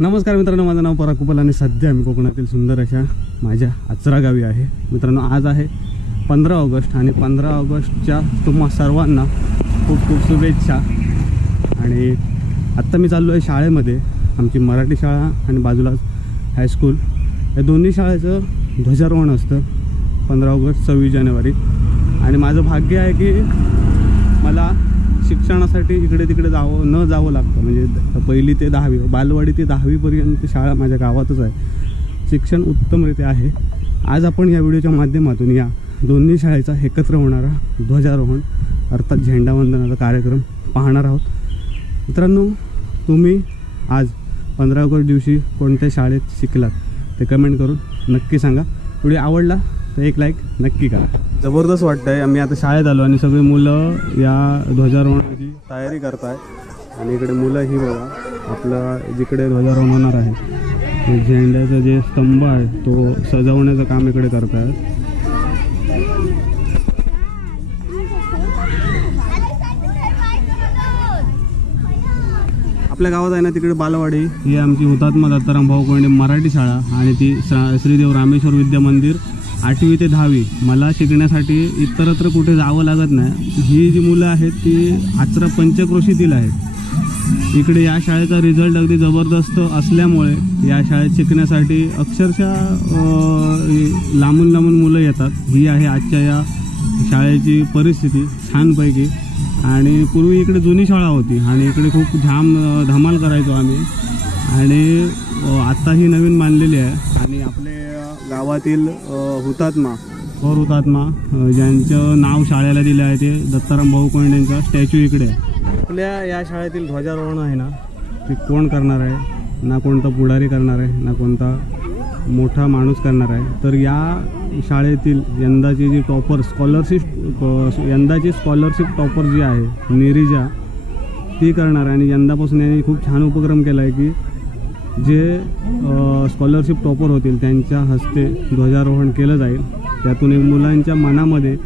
नमस्कार मित्रांनो, माझं नाव पराग कुपल आणि सध्या मी कोकणातील सुंदर अशा माझ्या आचरा गावी आहे. मित्रांनो, आज आहे 15 ऑगस्ट आणि 15 ऑगस्टच्या तुम्हा सर्वांना खूप खूप शुभेच्छा. आणि आत्ता मी चाललो आहे शाळेमध्ये. आमची मराठी शाळा आणि बाजूलाच हायस्कूल, या दोन्ही शाळेचं ध्वजारोहण असतं 15 ऑगस्ट 26 जानेवारी. आणि माझं भाग्य आहे की मला शिक्षणासाठी इकडे तिकडे न जावं लागतं. म्हणजे पहिली ते 10वी, बालवाडी ते 10वीपर्यंत शाळा माझ्या गावातच आहे. शिक्षण उत्तमरित्या आहे. आज आपण या व्हिडिओच्या माध्यमातून या दोन्ही शाळेचा एकत्र होणारा ध्वजारोहण अर्थात झेंडावंदनाचा कार्यक्रम पाहणार आहोत. मित्रांनो, तुम्ही आज 15 ऑगस्ट दिवशी कोणत्या शाळेत शिकलात ते कमेंट करून नक्की सांगा. व्हिडिओ आवडला तर एक लाईक नक्की करा. जबरदस्त वाटतं आहे. आम्ही आता शाळेत आलो आणि सगळी मुलं या ध्वजारोहणाची तयारी करत आहेत. आणि इकडे मुलं ही बघा, आपलं जिकडे ध्वजारोहण होणार आहे झेंड्याचा जे स्तंभ आहे तो सजवण्याचं काम इकडे करत आहेत. आपल्या गावात आहे ना तिकडे बालवाडी ही आमची हुतात्मा दत्ताराम भाऊ कोंडे मराठी शाळा आणि ती श्रीदेव रामेश्वर विद्या मंदिर 8वी ते 10वी. मला शिकण्यासाठी इतरत्र कुठे जावं लागत नाही. ही जी मुलं आहेत ती आचरा पंचक्रोशीतील आहेत. इकडे या शाळेचा रिझल्ट अगदी जबरदस्त असल्यामुळे या शाळेत शिकण्यासाठी अक्षरशः लांबून लांबून मुलं येतात. ही आहे आजच्या या शाळेची परिस्थिती छानपैकी. आणि पूर्वी इकडे जुनी शाळा होती आणि इकडे खूप धमाल करायचो आम्ही. आणि आत्ता ही नवीन बांधलेली आहे. आणि आपले गावातील थोर हुतात्मा ज्यांचं नाव शाळेला दिलं आहे ते दत्ताराम भाऊ कोंडेंचा स्टॅच्यू इकडे आहे. आपल्या या शाळेतील ध्वजारोहण आहे ना, ते कोण करणार आहे? ना कोणता पुढारी करणार आहे, ना कोणता मोठा माणूस करणार आहे. तर या शाळेतील यंदाची जी टॉपर यंदाची स्कॉलरशिप टॉपर जी आहे नीरिजा, ती करणार आहे. आणि यंदापासून यांनी खूप छान उपक्रम केला आहे की जे स्कॉलरशिप टॉपर होतील त्यांच्या हस्ते ध्वजारोहण केलं जाईल. त्यातून एक मुलांच्या मनामध्ये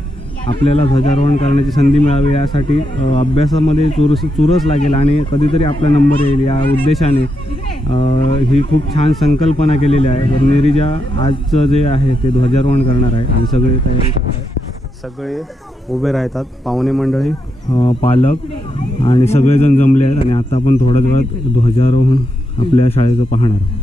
आपल्याला ध्वजारोहण करण्याची संधी मिळावी, यासाठी अभ्यासामध्ये चुरस लागेल आणि कधीतरी आपला नंबर येईल या उद्देशाने ही खूप छान संकल्पना केलेली आहे. तर नीरिजा आजचं जे आहे ते ध्वजारोहण करणार आहे आणि सगळे तयारी करत आहेत. सगळे उभे राहतात, पाहुणे मंडळी, पालक आणि सगळेजण जमले आहेत. आणि आता आपण थोड्याच वेळात ध्वजारोहण आपल्या शाळेचं पाहणार आहोत.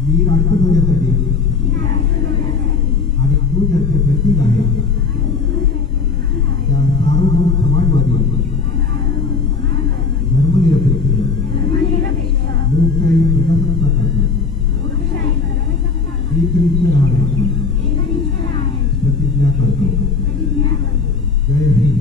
मी राष्ट्रध्वजासाठी आणि तू ज्याचे प्रतीक आहे त्या सार्वभौम समाजवादी धर्मनिरपेक्ष लोकशाही प्रजासत्ताकाची एकनिष्ठ राहण्याची प्रतिज्ञा करतो. जय भीम.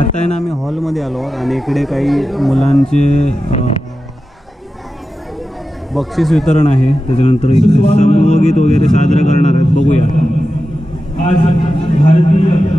आता आहे ना आम्ही हॉलमध्ये आलो आणि इकडे काही मुलांचे बक्षीस वितरण आहे. त्याच्यानंतर एक समूहगीत वगैरे साजरं करणार आहेत. बघूया. आज भारतीय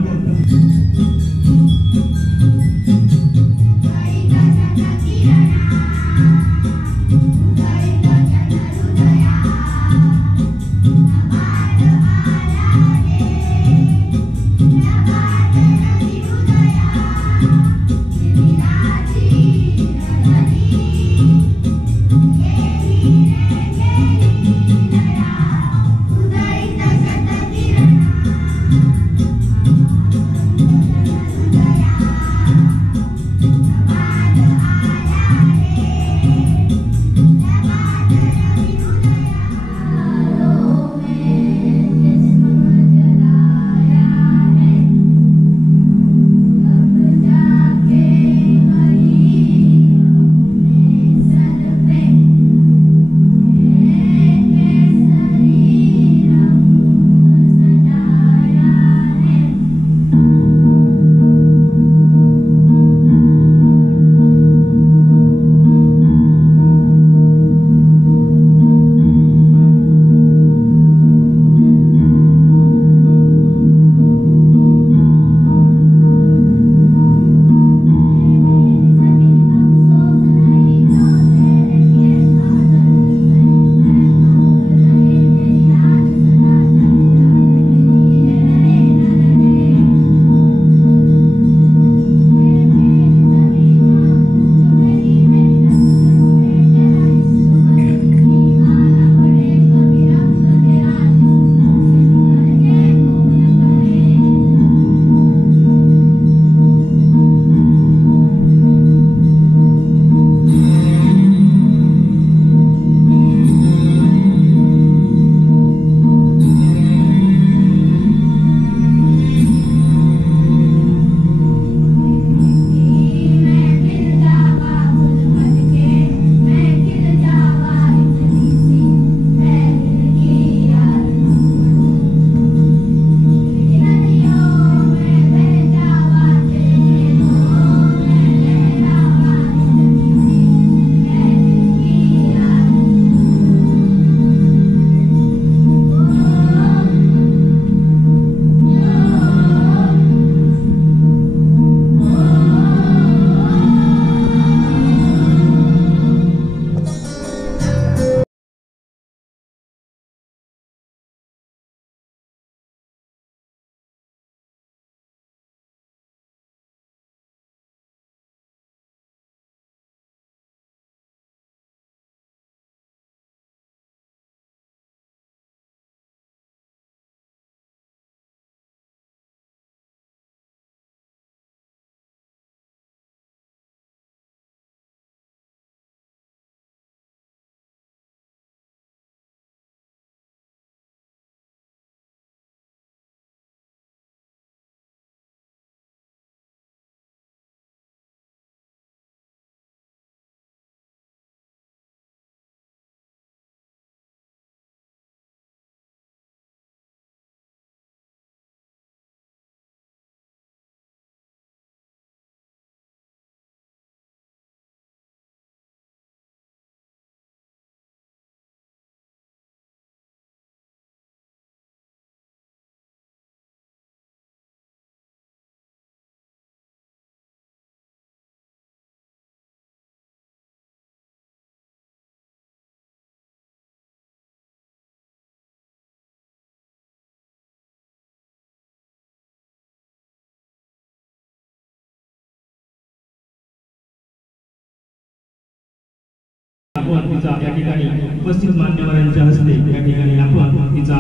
आपण तिचा या ठिकाणी उपस्थित मान्यवरांच्या हस्ते या ठिकाणी आपण तिचा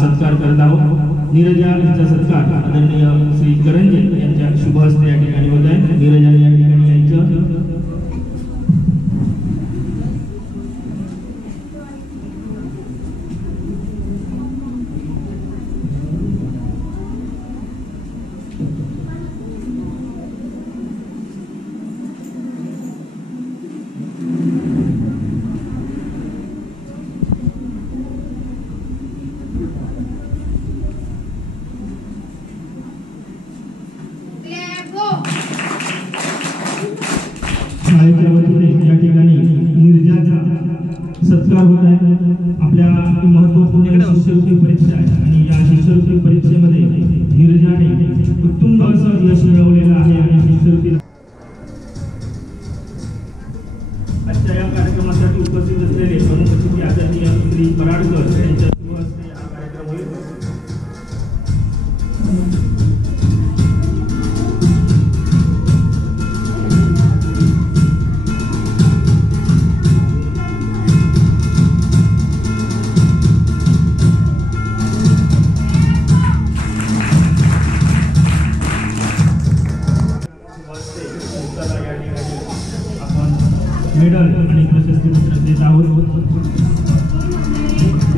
सत्कार करत आहोत। नीरजा हिचा सत्कार आदरणीय श्री करंजे यांच्या शुभ हस्ते या ठिकाणी होत आहे। नीरजाने या ठिकाणी यायचं। शाळेच्या वतीने या ठिकाणी नीरजाचा सत्कार होत आहे। आपल्या महत्त्वपूर्ण शिष्यवृत्ती परीक्षा आहे आणि या शिष्यवृत्ती परीक्षेमध्ये नीरजाने उत्तुंग असं यश मिळवलेलं आहे आणि शिष्यवृत्ती आजच्या या कार्यक्रमासाठी उपस्थित असलेले प्रमुख अतिथी आदरणीय श्री पराडकर यांच्या शुभ हस्ते हा कार्यक्रम होईल। मेडल आणि प्रशस्ती पत्र देत आहोत।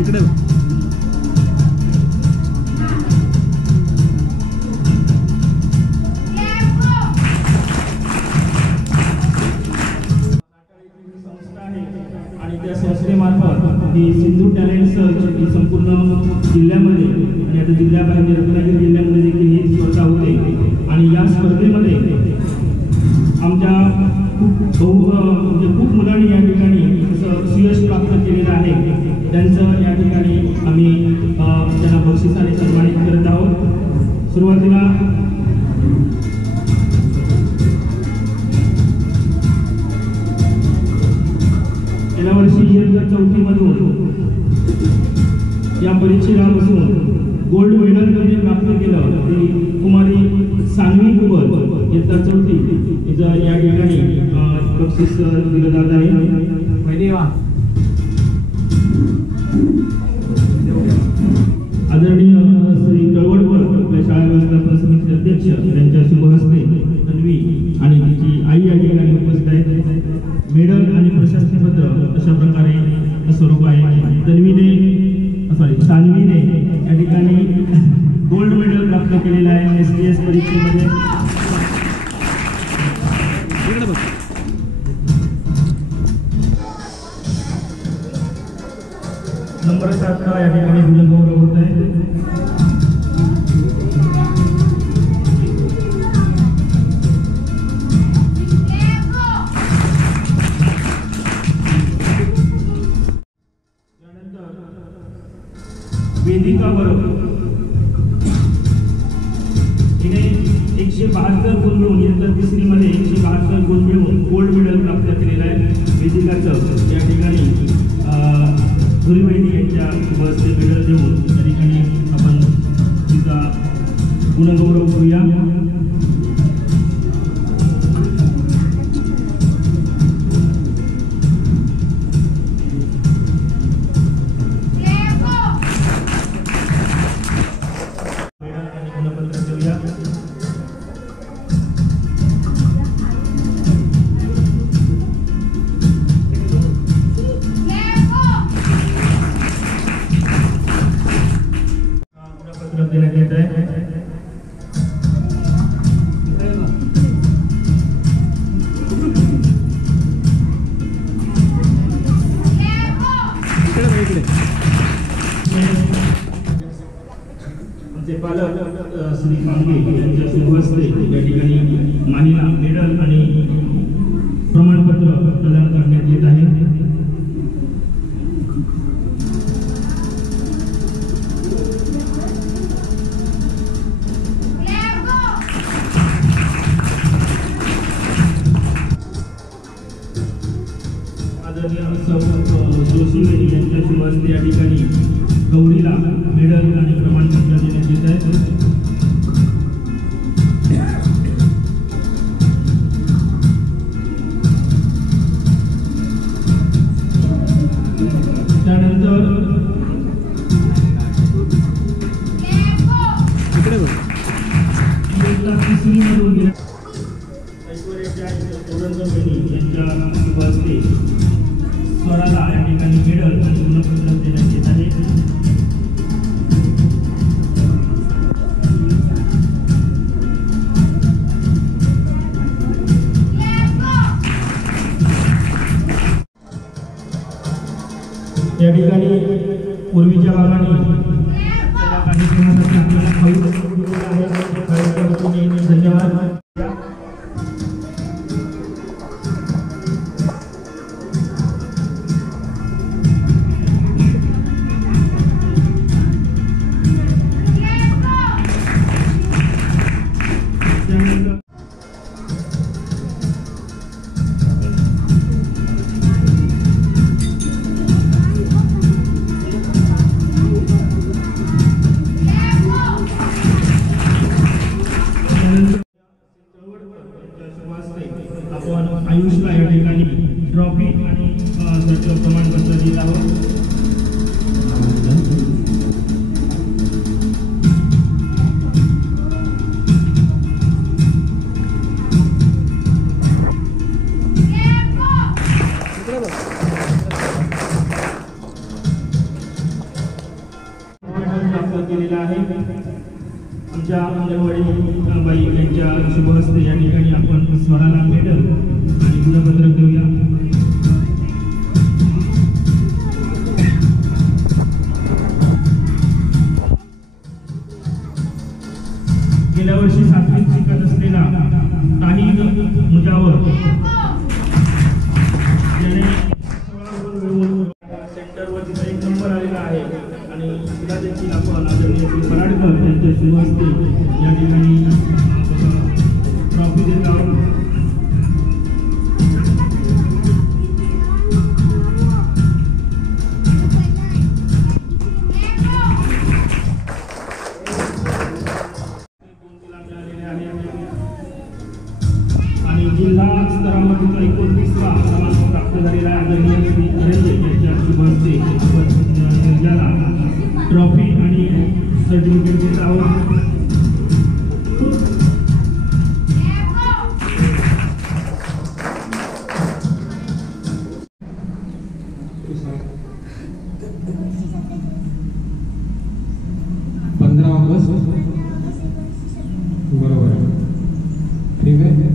इकडे संस्था आहे आणि त्या संस्थेमार्फत ही सिंधू टॅलेंट सर्च ही संपूर्ण जिल्ह्यामध्ये आणि आता जिल्ह्याबाहेर रत्नागिरी जिल्ह्यामध्ये देखील ही स्पर्धा होते आणि या स्पर्धेमध्ये आमच्या खूप मुलांनी या ठिकाणी असं सुयश प्राप्त केलेलं आहे। त्यांचं या ठिकाणी आम्ही त्यांना बक्षिसाने सन्मानित करत आहोत। सुरुवातीला गेल्या वर्षी इयत्ता 4थी मधून या परीक्षेला बसून गोल्ड मेडल त्यांनी प्राप्त केलं ती कुमारी सानवी कुबल इयत्ता 4थी तिचं या ठिकाणी बक्षीस दिलं जात आहे। आदरणीय श्री कळवडकर आपल्या शाळा व्यवस्थापन समिती अध्यक्ष यांच्या शुभ हस्ते तन्वी आणि तिची आई या ठिकाणी उपस्थित आहेत। मेडल आणि प्रशस्तीपत्र अशा प्रकारे स्वरूप आहे। सानवीने या ठिकाणी गोल्ड मेडल प्राप्त केलेलं आहे STS परीक्षेमध्ये। नंबर 7 का या ठिकाणी गौरव होत आहे। वेदिकावर हिने 172 गुण मिळवून इयत्ता 3री मध्ये 172 गुण मिळवून गोल्ड मेडल प्राप्त केलेलं आहे। वेदिकाचं या ठिकाणी धुरीवैदी यांच्या शुभ हस्ते मेडल देऊन त्या ठिकाणी आपण तिचा गुणगौरव करूया। देण्यात येत आहे। आमचे पालक श्री कांगे यांच्या शुभ हस्ते या ठिकाणी माहीला मेडल आणि प्रमाणपत्र प्रदान करण्यात येत आहे। जोशी यांच्या शुभ हस्ते या ठिकाणी गौरीला मेडल आणि प्रमाणपत्र देण्यात येत आहे। इकडे बघ. इयत्ता तिसरीमधून गेल्या ऐश्वर्याच्या औरंगजेबी यांच्या शुभ हस्ते स्वराला या ठिकाणी मेडल आणि गुणपत्रक देण्यात येत आहे. या ठिकाणी पूर्वीच्या भागाने त्याला काही समजासाठी आपल्याला खाऊ दिलेलं आहे. खाऊ धन्यवाद. आपण आयुषला या ठिकाणी ट्रॉफी आणि प्रमाणपत्र दिलं आहोत. प्राप्त केलेला आहे. आमच्या अंगणवाडी बाई यांच्या शुभ हस्ते या ठिकाणी आपण स्वराला मेडल आणि गुणपत्रक देऊया. गेल्या वर्षी 7वीत शिकत असलेला ताहीद मुजावर ज्याने सेंटरवर तिचा 1 नंबर आलेला आहे आणि तिला देखील आपण आदरणीय श्री पराडकर यांच्या शुभ हस्ते या ठिकाणी ट्रॉफी देत आहोत. आणि जिल्हा स्तरामध्ये 29वा क्रमांक प्राप्त झालेला आहे. आदरणीय श्री अरंजे यांच्या शुभ हस्ते आपण ज्याला ट्रॉफी आणि सर्टिफिकेट देत आहोत. बरोबर ठीक आहे.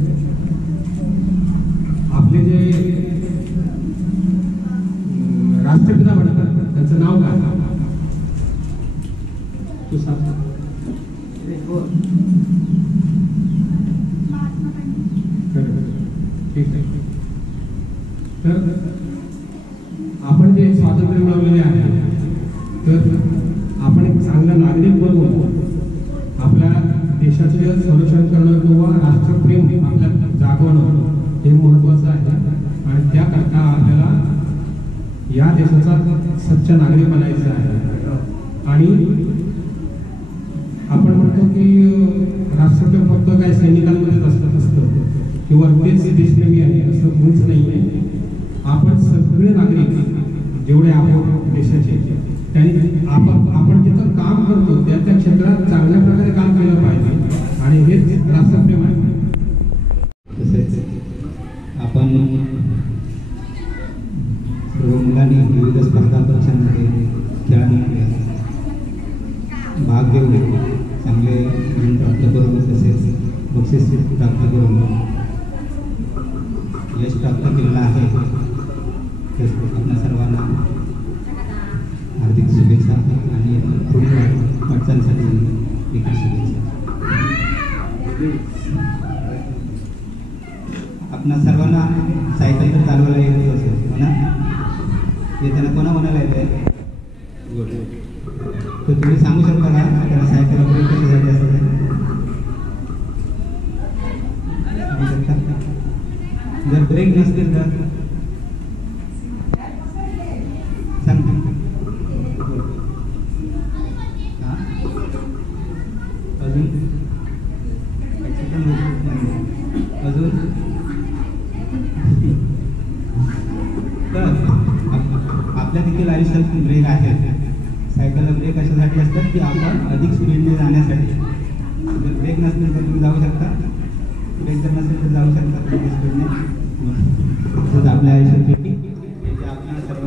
आपले जे राष्ट्रपिता म्हणतात त्यांचं नाव काय? तू सांग. ठीक आहे. तर आपण जे स्वातंत्र्य मिळवलेले आहे तर आपण एक चांगला नागरिक बनवून आपल्या देशाचे संरक्षण करणं किंवा राष्ट्रप्रेम आपल्याला जागवणं हे महत्त्वाचं आहे आणि त्याकरता आपल्याला या देशाचा सच्चा नागरिक बनायचा आहे. आणि आपण म्हणतो की राष्ट्रप्रेम फक्त काही सैनिकांमध्येच असतं किंवा तेच देशप्रेमी आहे असं मुळीच नाही आहे. आपण सगळे नागरिक जेवढे आपण देशाचे त्यांनी आपण जिथं काम करतो त्या क्षेत्रात चांगल्या प्रकारे काम केलं पाहिजे आणि हेच राष्ट्रप्रेम आहे. तसेच आपण सर्व मुलांनी विविध स्पर्धा परीक्षांमध्ये खेळामध्ये भाग घेऊन चांगले गुण प्राप्त करून तसेच बक्षीस प्राप्त करून यश प्राप्त केलेलं आहे. आपल्या सर्वांना हार्दिक शुभेच्छा आणि पुढील वाटचालीसाठी देखील शुभेच्छा. आपणा सर्वांना सायकल तर चालवायला येत असेल हो ना? येताना कोणाला येते तर तुम्ही सांगू शकता का त्याला सायकल वगैरे कशासाठी असते? सांगू शकता? जर ब्रेक नसतील तर सांग. अजून अजून तर आपल्या देखील आयुष्यात ब्रेक आहेत. सायकलला ब्रेक अशासाठी असतात की आपण अधिक स्पीडने जाण्यासाठी. जर ब्रेक नसतील तर तुम्ही जाऊ शकता, ब्रेक जर नसेल तर जाऊ शकता अधिक स्पीडने. तसंच आपल्या आयुष्यापैकी हे जे आपल्या सर्व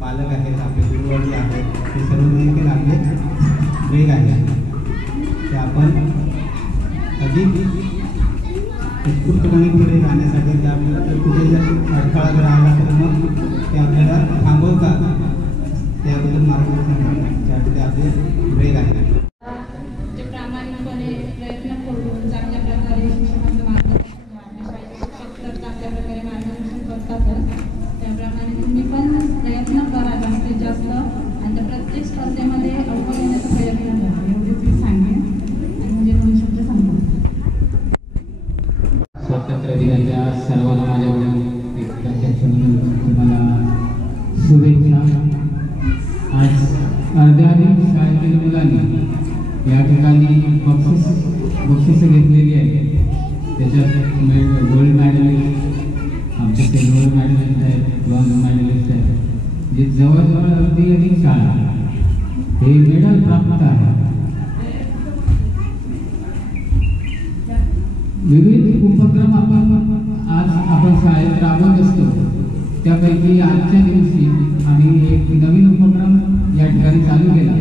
पालक आहेत, आपले गुरुवडील आहेत, ते सर्व देखील आपले ब्रेक आहेत. ते आपण अधिक उत्कृष्टपणे पुढे जाण्यासाठी ते आपल्याला जर कुठे जर अडथळा जर आला तर मग ते आपल्याला थांबवतात, त्याबद्दल मार्गदर्शन करतात. त्यासाठी आपले ब्रेक आहेत. जे प्रामाणिकपणे प्रयत्न करून चांगल्या प्रकारे शिक्षणाचं मार्गदर्शन शिक्षक तर चांगल्या प्रकारे मार्गदर्शन करतातच, त्याप्रमाणे तुम्ही पण प्रयत्न करा जास्तीत जास्त आणि त्या प्रत्येक स्पर्धेमध्ये अव्वल येण्याचा प्रयत्न करा, एवढेच मी सांगेन. आणि म्हणजे 2 शब्द सांगतो. स्वातंत्र्य दिनाच्या सर्वांना माझ्याकडून एक अध्यक्ष म्हणून तुम्हाला शुभेच्छा. आज अर्ध्याधिक शाळेतील मुलांनी या ठिकाणी बक्षिसं घेतलेली आहे. त्याच्यात गोल्ड मेडलिस्ट, आमचे सिल्वर मेडलिस्ट आहेत, ब्रॉन्झ मेडलिस्ट आहेत, जे जवळजवळ अर्धी शाळा हे मेडल प्राप्त आहे. विविध उपक्रम आपण शाळेत राबवत असतो. त्यापैकी आजच्या दिवशी आम्ही एक नवीन उपक्रम या ठिकाणी चालू केला.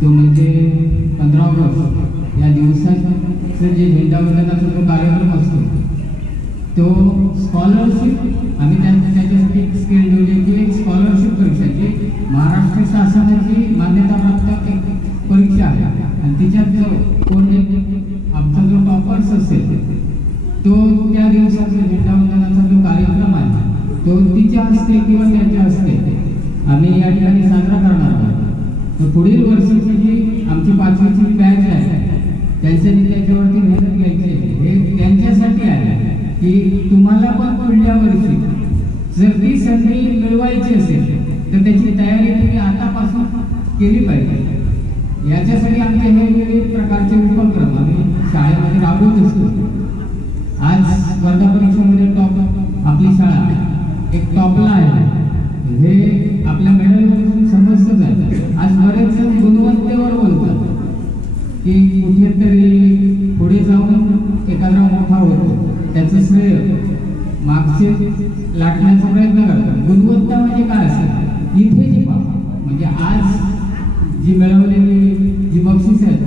तो म्हणजे 15 ऑगस्ट या दिवसाचं जे झेंडावंदनाचा जो कार्यक्रम असतो तो स्कॉलरशिप आम्ही त्याच्यासाठी एक स्केल ठेवली की एक स्कॉलरशिप परीक्षा जी महाराष्ट्र शासनाची मान्यताप्राप्त एक परीक्षा आहे. आणि तिच्यात जो कोण आमचा जो टॉपर्स असेल तो त्या दिवसाचा झेंडावंदनाचा जो कार्यक्रम आहे तो तिच्या हस्ते किंवा त्याच्या हस्ते आम्ही या ठिकाणी साजरा करणार आहोत. तर पुढील वर्षीची जी आमची 5वीची बॅच आहे त्यांच्यानी त्याच्यावरती मेहनत घ्यायची आहे. हे त्यांच्यासाठी आहे की तुम्हाला पण पुढल्या वर्षी जर ती संधी मिळवायची असेल तर त्याची तयारी तुम्ही आतापासून केली पाहिजे. याच्यासाठी आमचे हे विविध प्रकारचे उपक्रम आम्ही शाळेमध्ये राबवत असतो. आज स्पर्धा परीक्षेमध्ये आपली शाळा एक टॉपला आहे, हे आपल्या मेडलवरून समजतच आहे. आज बरेच जण गुणवत्तेवर बोलतात की कुठेतरी पुढे जाऊन एखादा मोठा होतो, त्याचं श्रेय मागचे लाटण्याचा प्रयत्न करतात. गुणवत्ता म्हणजे काय असेल इथे जी म्हणजे आज जी मिळवलेली जी बक्षीस आहेत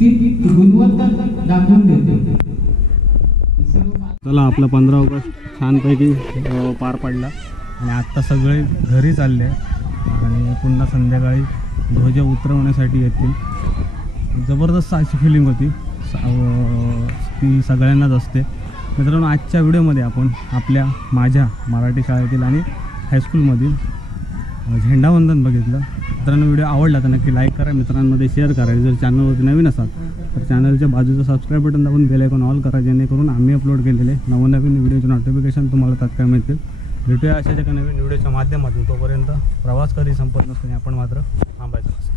ती गुणवत्ता दाखवून देते. चला, आपला 15 ऑगस्ट छानपैकी पार पडला आणि आत्ता सगळे घरी चालले आणि पुन्हा संध्याकाळी ध्वज उतरवण्यासाठी येतील. जबरदस्त अशी फिलिंग होती, ती सगळ्यांनाच असते. मित्रांनो, आजच्या व्हिडिओमध्ये आपण माझ्या मराठी शाळेतील आणि हायस्कूलमधील झेंडावंदन बघितलं. मित्रांनो, व्हिडिओ आवडला तर नक्की लाईक करा, मित्रांमध्ये शेअर करा. जर चॅनलवरती नवीन असाल तर चॅनलच्या बाजूचं सबस्क्राईब बटन दाबून बेल आयकॉन ऑल करा, जेणेकरून आम्ही अपलोड केलेले नवनवीन व्हिडिओचे नोटिफिकेशन तुम्हाला तात्काळ मिळतील. भेटूया अशाच एका नवीन व्हिडिओच्या माध्यमातून. तोपर्यंत प्रवास कधी संपत नसतो, आपण मात्र थांबायचं नसतं.